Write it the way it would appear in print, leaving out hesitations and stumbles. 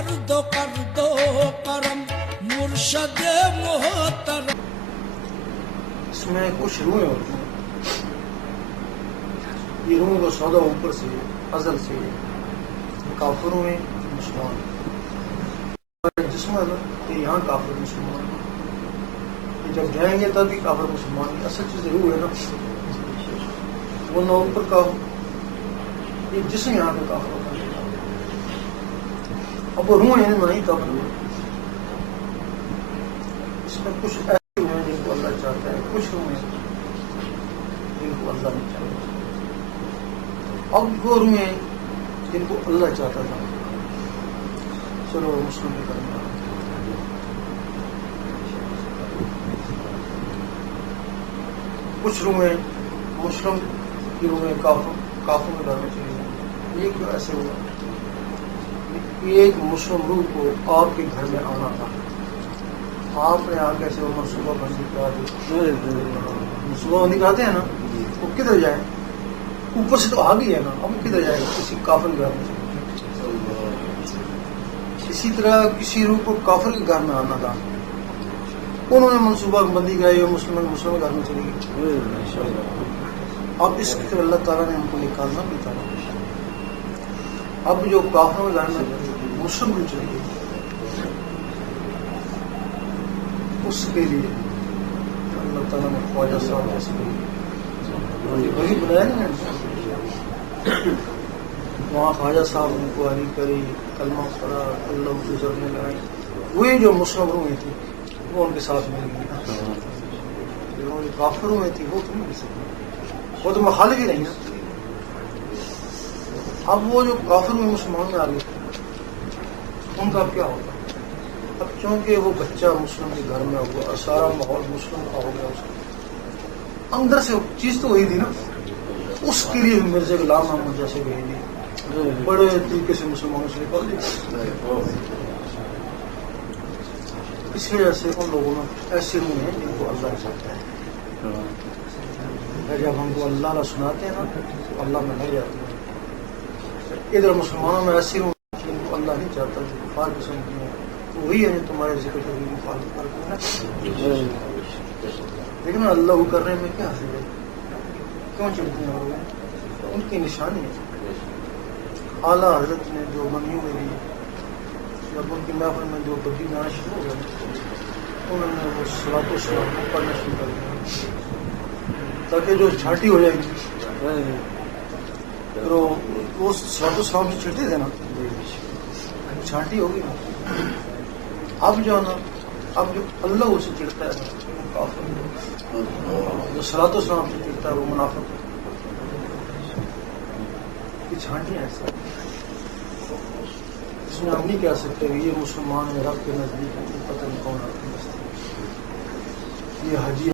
کر دو کرم مرشد محترم. اس میں کچھ روحیں ہوتی ہیں، یہ روحوں کا سودا اوپر سے ازل سے کافروں میں مسلمان جسم ہے نا کہ یہاں کافر مسلمان، جب جائیں گے تب بھی کافر مسلمان. اصل چیز روح ہے نا، وہ نہ اوپر کا یہ جسم یہاں پہ کافر ہوتا ہے. اب وہ روح ہے نہ ہی کافر ہوتا. اس میں کچھ ایسے روح ہیں جن کو اللہ چاہتا ہے، کچھ روح ہیں جن کو اللہ نہیں چاہتا. اب وہ روح ہیں جن کو اللہ چاہتا تھا. چلو مسلم بھی کرنا. کچھ روحیں مسلم کی روحیں کافر میں ڈالنا چاہیے. یہ کیوں ایسے ہوا؟ ایک مسلم روح کو آپ کے گھر میں آنا تھا، آپ نے آ کیسے وہ منصوبہ بندی کرا دی. منصوبہ بندی کراتے ہیں نا، وہ کدھر جائے؟ اوپر سے تو آ گئی ہے نا، اب کدھر جائے؟ کسی کافر کے گھر میں. اسی طرح کسی روح کو کافر کے گھر میں آنا تھا، انہوں نے منصوبہ بندی کرائی اور مسلم کے گھر میں چلی گئی. اب اس کے اللہ تعالیٰ نے ہم کو نکالنا بھی تھا. اب جو کافر کے گھر میں مسلم بھی چلی گئی، اس کے لیے اللہ تعالیٰ نے خواجہ صاحب ایسے وہی بنایا نا، وہاں خواجہ صاحب ان کو علی کری، کلمہ پڑھا، اللہ کی ضروریں لگائی. وہی جو مسلم روحیں تھی وہ ان کے ساتھ مل گئی. جو کافر روحیں تھی وہ تو نہیں مل سکتی، وہ تو مخالف ہی نہیں ہے. اب وہ جو کافر میں مسلمان میں آ گئے ان کا کیا ہوگا؟ اب چونکہ وہ بچہ مسلم کے گھر میں ہوا، سارا ماحول مسلم کا ہو گیا، اس کا اندر سے چیز تو وہی تھی نا. اس کے لیے مرزا غلام محمد جیسے بھیج دی، بڑے طریقے سے مسلمانوں سے نکال دی. اس وجہ سے ان لوگوں میں ایسے روح ہیں جن کو اللہ چاہتا ہے. جب ہم کو اللہ نہ سناتے ہیں نا تو اللہ میں نہیں جاتے ہیں. ادھر مسلمانوں میں ایسے روح جن کو اللہ نہیں چاہتا، جو کفار قسم کی ہیں، وہی ہے جو تمہارے ذکر کے لیے مخالف کرتے ہیں. لیکن اللہ کرنے میں کیا حاصل ہے؟ کیوں چڑھتے ہیں لوگ؟ ان کی نشانی ہے. اعلیٰ حضرت نے جو منیوں میں دی، جب ان کی محفل میں جو بدی آنا شروع ہو گئے، انہوں نے وہ صلاۃ و سلام کو پڑھنا شروع کر دیا تاکہ جو چھاٹی ہو جائے گی. پھر وہ صلاۃ و سلام سے چھٹتے تھے نا، چھاٹی ہوگی نا. اب جو ہے نا، اب جو اللہ اسے چڑھتا ہے وہ کافر، جو صلاۃ و سلام سے چڑھتا ہے وہ منافق. یہ چھانٹیاں ایسا، اس میں ہم نہیں کہہ سکتے کہ یہ مسلمان ہے، رب کے نزدیک پتہ نہیں کون آتا ہے. یہ حجی